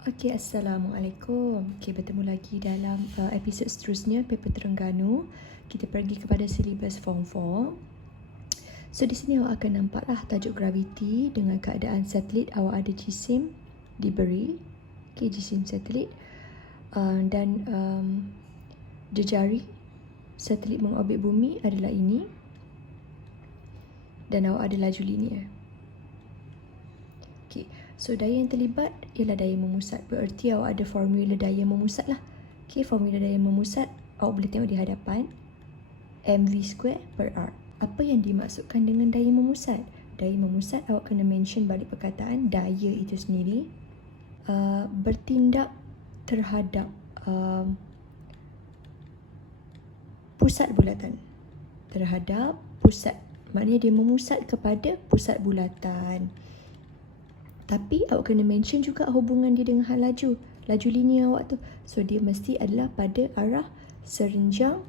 Okey, Assalamualaikum. Okey, bertemu lagi dalam episod seterusnya Paper Terengganu. Kita pergi kepada silibus Form 4. So, di sini awak akan nampaklah tajuk graviti dengan keadaan satelit. Awak ada jisim diberi. Okey, jisim satelit. Dan jejari satelit mengorbit bumi adalah ini. Dan awak ada laju linear. Okey, so daya yang terlibat ialah daya memusat. Bererti awak ada formula daya memusat lah. Okey, formula daya memusat awak boleh tengok di hadapan. mv² per r. Apa yang dimaksudkan dengan daya memusat? Daya memusat awak kena mention balik perkataan daya itu sendiri bertindak terhadap pusat bulatan. Terhadap pusat. Maknanya dia memusat kepada pusat bulatan. Tapi awak kena mention juga hubungan dia dengan hal laju. Laju linear awak tu. So dia mesti adalah pada arah serenjang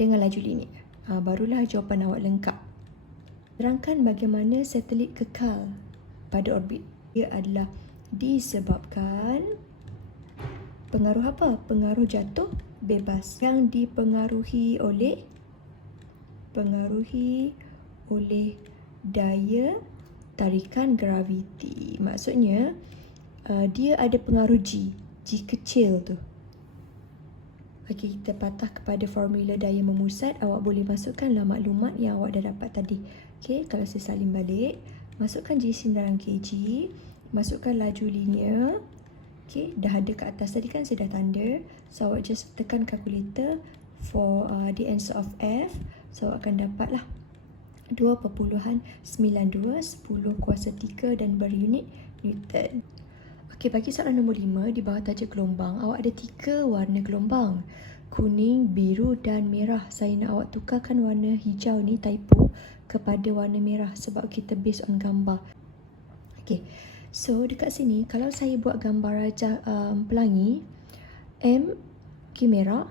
dengan laju linear. Barulah jawapan awak lengkap. Terangkan bagaimana satelit kekal pada orbit. Ia adalah disebabkan pengaruh apa? Pengaruh jatuh bebas yang dipengaruhi oleh daya tarikan graviti. Maksudnya dia ada pengaruh G kecil tu. Okey, kita patah kepada formula daya memusat. Awak boleh masukkanlah maklumat yang awak dah dapat tadi. Okey, kalau saya salin balik, masukkan jisim dalam kg, masukkan laju linear. Okey, dah ada kat atas tadi kan saya dah tanda. So awak just tekan calculator for the answer of F. So awak akan dapatlah 2.92 10 kuasa 3 dan berunit Newton. Okey, bagi soalan nombor 5 di bawah tajuk gelombang, awak ada 3 warna gelombang. Kuning, biru dan merah. Saya nak awak tukarkan warna hijau ni typo kepada warna merah sebab kita based on gambar. Okey. So dekat sini kalau saya buat gambar rajah pelangi M merah,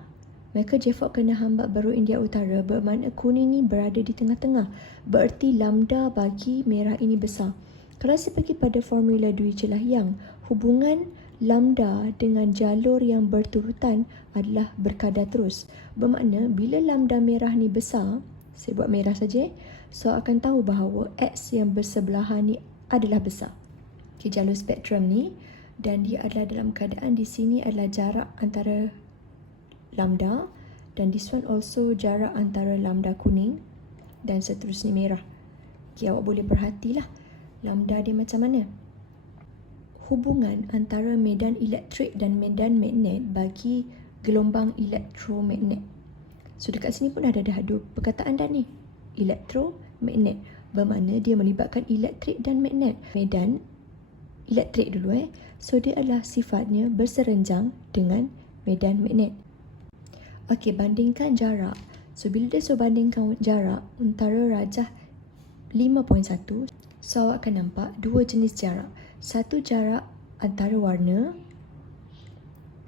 maka J-Fort kena hambat baru India Utara, bermakna kuning ni berada di tengah-tengah. Bererti lambda bagi merah ini besar. Kalau saya pergi pada formula Dwi Jelah Yang, hubungan lambda dengan jalur yang berturutan adalah berkadar terus. Bermakna bila lambda merah ni besar, saya buat merah saja, so akan tahu bahawa X yang bersebelahan ni adalah besar. Okay, jalur spektrum ni, dan dia adalah dalam keadaan di sini adalah jarak antara lambda, dan this one also jarak antara lambda kuning dan seterusnya merah. Okay, awak boleh perhatilah lambda dia macam mana. Hubungan antara medan elektrik dan medan magnet bagi gelombang elektromagnet. So dekat sini pun ada dua perkataan dah ni. Elektromagnet bermakna dia melibatkan elektrik dan magnet. Medan elektrik dulu So dia adalah sifatnya berserenjang dengan medan magnet. Okey, bandingkan jarak. So bila dia bandingkan jarak antara rajah 5.1, so awak akan nampak dua jenis jarak. Satu jarak antara warna.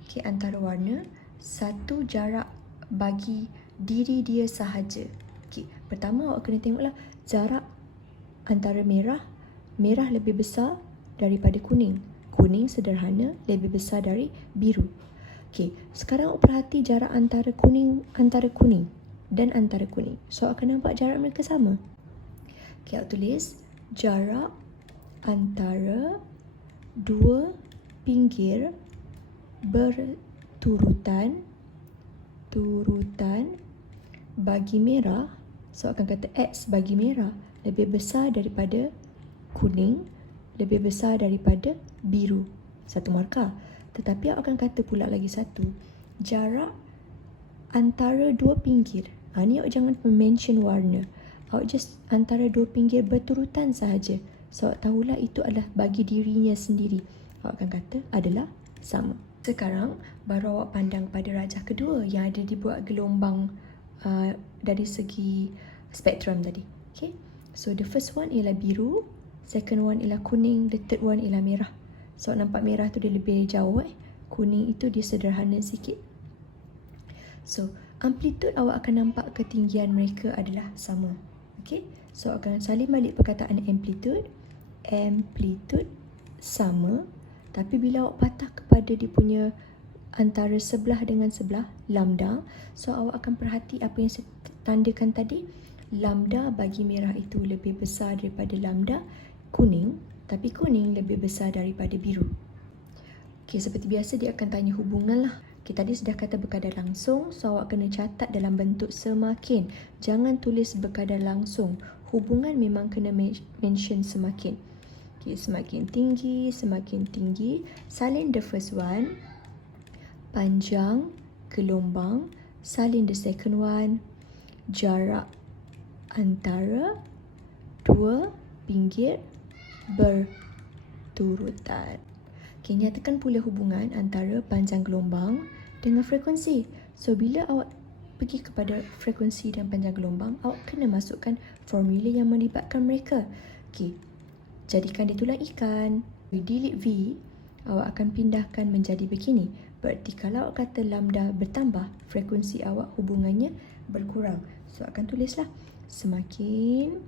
Okey, antara warna. Satu jarak bagi diri dia sahaja. Okey, pertama awak kena tengoklah jarak antara merah. Merah lebih besar daripada kuning. Kuning sederhana lebih besar dari biru. Okey, sekarang awak perhati jarak antara kuning dan antara kuning. So akan nampak jarak mereka sama. Okey, awak tulis jarak antara dua pinggir berturutan bagi merah. So akan kata X bagi merah lebih besar daripada kuning, lebih besar daripada biru. Satu markah. Tetapi awak akan kata pula lagi satu, jarak antara dua pinggir. Ni awak jangan mention warna. Awak just antara dua pinggir berturutan sahaja. So awak tahulah itu adalah bagi dirinya sendiri. Awak akan kata adalah sama. Sekarang baru awak pandang pada rajah kedua yang ada dibuat gelombang dari segi spektrum tadi. Okay. So the first one ialah biru, second one ialah kuning, the third one ialah merah. So nampak merah tu dia lebih jauh kuning itu dia sederhana sikit. So amplitude awak akan nampak ketinggian mereka adalah sama. Okay. So akan salin balik perkataan amplitude sama Tapi bila awak patah kepada dia punya antara sebelah dengan sebelah, lambda, so awak akan perhati apa yang saya tandakan tadi. Lambda bagi merah itu lebih besar daripada lambda kuning, tapi kuning lebih besar daripada biru. Okey, seperti biasa dia akan tanya hubungan lah. Okay, tadi sudah kata berkadar langsung, so awak kena catat dalam bentuk semakin. Jangan tulis berkadar langsung. Hubungan memang kena mention semakin. Okay, semakin tinggi. Salin the first one. Panjang, gelombang. Salin the second one. Jarak antara dua pinggir berturutan. Okay, nyatakan pula hubungan antara panjang gelombang dengan frekuensi. So, bila awak pergi kepada frekuensi dan panjang gelombang, awak kena masukkan formula yang melibatkan mereka. Okay, jadikan dia tulang ikan. Delete V, awak akan pindahkan menjadi begini. Berarti kalau awak kata lambda bertambah, frekuensi awak hubungannya berkurang. So, akan tulislah semakin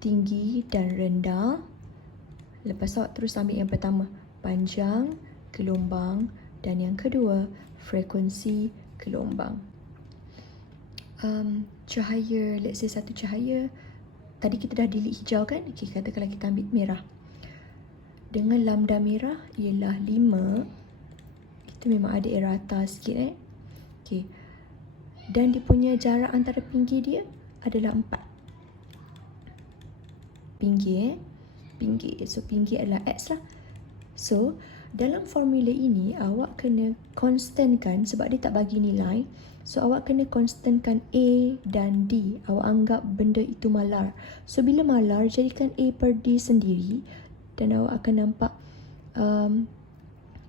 tinggi dan rendah. Lepas awak terus ambil yang pertama, panjang, gelombang, dan yang kedua, frekuensi gelombang. Cahaya, let's say satu cahaya, tadi kita dah delete hijau kan? Okay, katakanlah kita ambil merah. Dengan lambda merah ialah 5. Itu memang ada errata sikit Okay. Dan dia punya jarak antara pinggir dia adalah 4. Pinggir. So, pinggir adalah X lah. So, dalam formula ini, awak kena constantkan sebab dia tak bagi nilai. So, awak kena constantkan A dan D. Awak anggap benda itu malar. So, bila malar, jadikan A per D sendiri. Dan awak akan nampak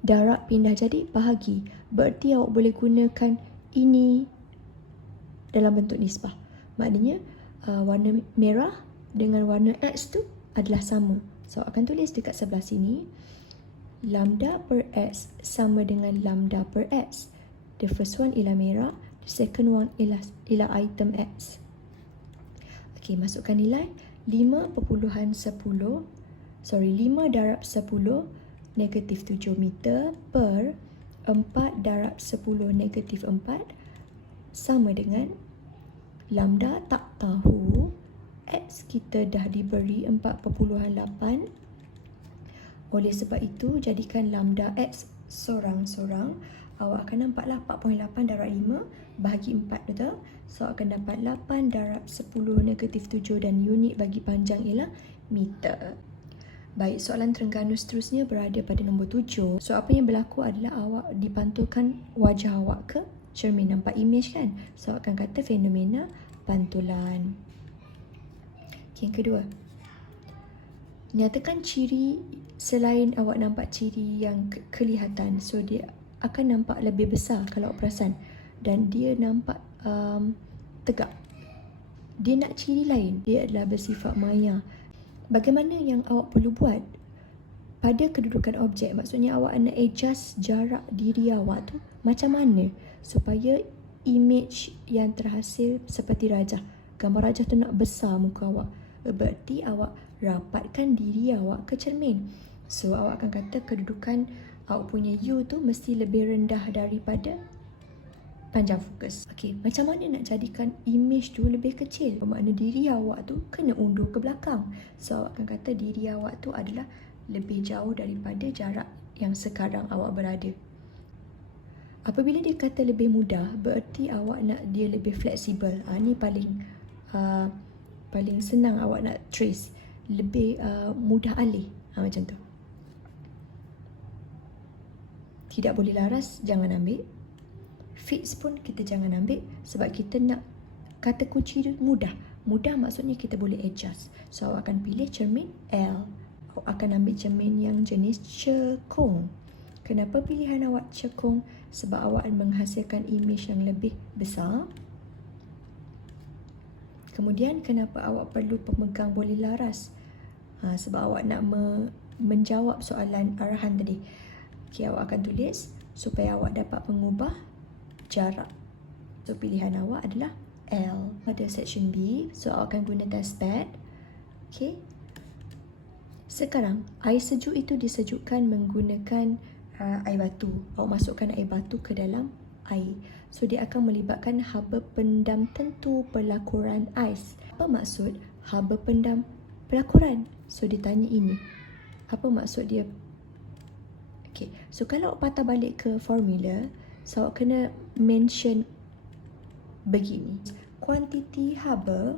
darab pindah jadi bahagi. Berarti awak boleh gunakan ini dalam bentuk nisbah. Maknanya, warna merah dengan warna X tu adalah sama. So, akan tulis dekat sebelah sini. Lambda per X sama dengan lambda per X. The first one ialah merah. The second one ialah item X. Okey, masukkan nilai 5 darab 10 negatif 7 meter per 4 darab 10 negatif 4 sama dengan lambda tak tahu. X kita dah diberi 4.8. Oleh sebab itu, jadikan lambda X sorang-sorang. Awak akan nampaklah 4.8 darab 5 bahagi 4, betul? So, akan dapat 8 darab 10 negatif 7 dan unit bagi panjang ialah meter. Baik, soalan Terengganu seterusnya berada pada nombor 7. So, apa yang berlaku adalah awak dipantulkan wajah awak ke cermin. Nampak image kan? So, awak akan kata fenomena pantulan. Yang kedua, nyatakan ciri selain awak nampak ciri yang kelihatan. So, dia akan nampak lebih besar kalau awak perasan. Dan dia nampak tegak. Dia nak ciri lain. Dia adalah bersifat maya. Bagaimana yang awak perlu buat? Pada kedudukan objek, maksudnya awak nak adjust jarak diri awak tu macam mana supaya image yang terhasil seperti rajah. Gambar rajah tu nak besar muka awak. Berarti awak rapatkan diri awak ke cermin. So, awak akan kata kedudukan awak punya U tu mesti lebih rendah daripada panjang fokus. Okey, macam mana nak jadikan image tu lebih kecil? Bermakna diri awak tu kena undur ke belakang. So, awak akan kata diri awak tu adalah lebih jauh daripada jarak yang sekarang awak berada. Apabila dia kata lebih mudah, berarti awak nak dia lebih fleksibel. Ni paling senang awak nak trace. Lebih mudah alih. Macam tu. Tidak boleh laras, jangan ambil. Fix pun kita jangan ambil sebab kita nak kata kunci tu mudah. Mudah maksudnya kita boleh adjust. So, awak akan pilih cermin L. Awak akan ambil cermin yang jenis cekung. Kenapa pilihan awak cekung? Sebab awak menghasilkan image yang lebih besar. Kemudian, kenapa awak perlu pemegang boleh laras? Sebab awak nak menjawab soalan arahan tadi. Okay, awak akan tulis supaya awak dapat mengubah jarak. So, pilihan awak adalah L. Pada section B, so awak akan guna test pad. Okay. Sekarang, air sejuk itu disejukkan menggunakan air batu. Awak masukkan air batu ke dalam air. So, dia akan melibatkan haba pendam tentu pelakuran ais. Apa maksud haba pendam pelakuran? So, dia tanya ini. Apa maksud dia? Okay, so kalau awak patah balik ke formula, so awak kena mention begini. Kuantiti haba,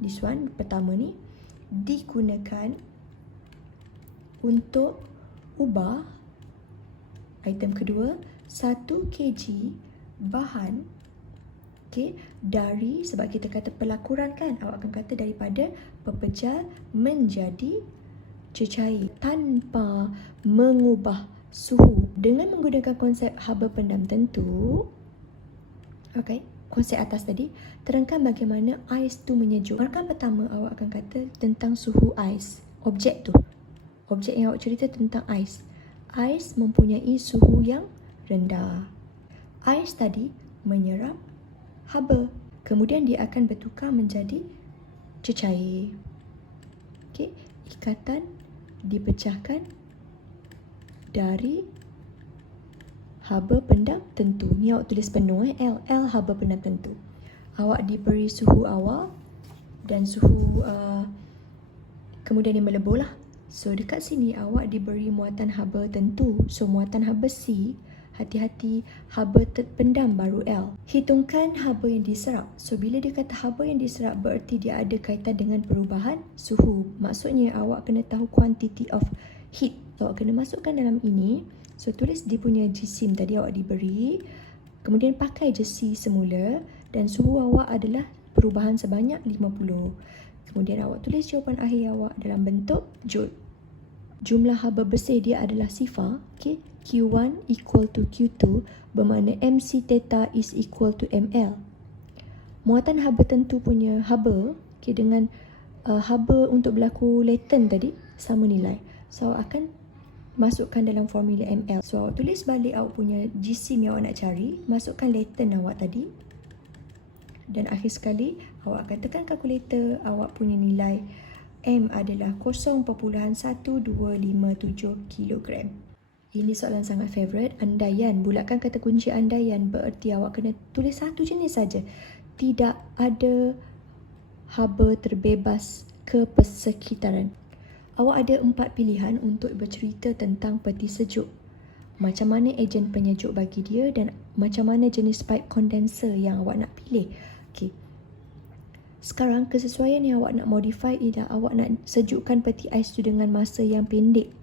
this one, pertama ni, digunakan untuk ubah item kedua 1 kg bahan, okay, dari, sebab kita kata pelakuran kan, awak akan kata daripada pepejal menjadi cecair tanpa mengubah suhu. Dengan menggunakan konsep haba pendam tentu, okay, konsep atas tadi, terangkan bagaimana ais tu menyejuk. Markah pertama awak akan kata tentang suhu ais. Objek tu, objek yang awak cerita tentang ais. Ais mempunyai suhu yang rendah. Ais tadi menyerap haba. Kemudian dia akan bertukar menjadi cecair. Okay. Ikatan dipecahkan dari haba pendam tentu. Ni awak tulis penuh L haba pendam tentu. Awak diberi suhu awal dan suhu kemudian dia melebur lah. So dekat sini awak diberi muatan haba tentu. So muatan haba C, hati-hati, haba terpendam baru L. Hitungkan haba yang diserap. So bila dia kata haba yang diserap, berarti dia ada kaitan dengan perubahan suhu. Maksudnya awak kena tahu quantity of heat. Awak kena masukkan dalam ini. So tulis dia punya jisim tadi awak diberi. Kemudian pakai je C semula. Dan suhu awak adalah perubahan sebanyak 50. Kemudian awak tulis jawapan akhir awak dalam bentuk joule. Jumlah haba bersih dia adalah sifar. Okay. Q1 equal to Q2 bermakna MC theta is equal to ML. Muatan haba tentu punya haba, okay, dengan haba untuk berlaku latent tadi sama nilai. So akan masukkan dalam formula ML. So awak tulis balik awak punya jisim yang awak nak cari, masukkan latent awak tadi. Dan akhir sekali awak akan tekan kalkulator, awak punya nilai M adalah 0.1257 kilogram. Ini soalan sangat favourite. Andaian, bulatkan kata kunci andaian, bererti awak kena tulis satu jenis saja. Tidak ada haba terbebas ke persekitaran. Awak ada 4 pilihan untuk bercerita tentang peti sejuk. Macam mana ejen penyejuk bagi dia dan macam mana jenis pipe condenser yang awak nak pilih. Okay. Sekarang kesesuaian yang awak nak modify ialah awak nak sejukkan peti ais tu dengan masa yang pendek.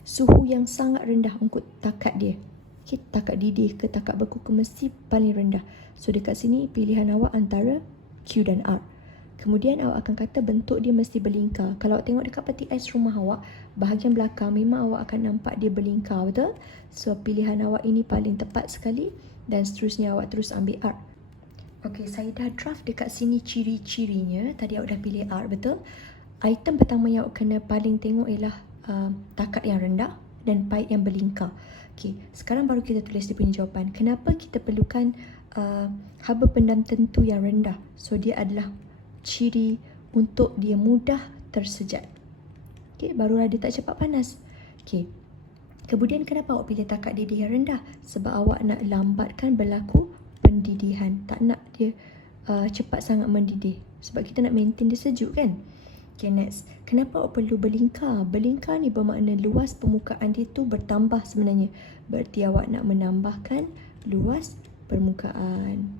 Suhu yang sangat rendah untuk takat dia. Okay, takat didih ke takat beku ke mesti paling rendah. So dekat sini pilihan awak antara Q dan R. Kemudian awak akan kata bentuk dia mesti berlingkar. Kalau awak tengok dekat peti ais rumah awak, bahagian belakang memang awak akan nampak dia berlingkar, betul? So pilihan awak ini paling tepat sekali dan seterusnya awak terus ambil R. Okey, saya dah draft dekat sini ciri-cirinya. Tadi awak dah pilih R, betul? Item pertama yang awak kena paling tengok ialah takat yang rendah dan pipe yang berlingkar. Okey, sekarang baru kita tulis dia punya jawapan. Kenapa kita perlukan haba pendam tentu yang rendah? So, dia adalah ciri untuk dia mudah tersejat. Okey, barulah dia tak cepat panas. Okey. Kemudian kenapa awak pilih takat didih yang rendah? Sebab awak nak lambatkan berlaku pendidihan. Tak nak dia cepat sangat mendidih. Sebab kita nak maintain dia sejuk kan? Okay, next. Kenapa awak perlu berlingkar? Berlingkar ni bermakna luas permukaan dia tu bertambah sebenarnya. Berarti awak nak menambahkan luas permukaan.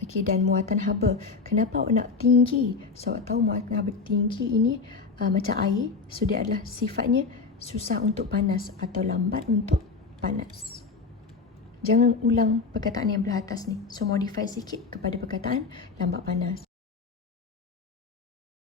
Okay, dan muatan haba. Kenapa awak nak tinggi? So, awak tahu muatan haba tinggi ini macam air. So, dia adalah sifatnya susah untuk panas atau lambat untuk panas. Jangan ulang perkataan yang belah atas ni. So, modify sikit kepada perkataan lambat panas.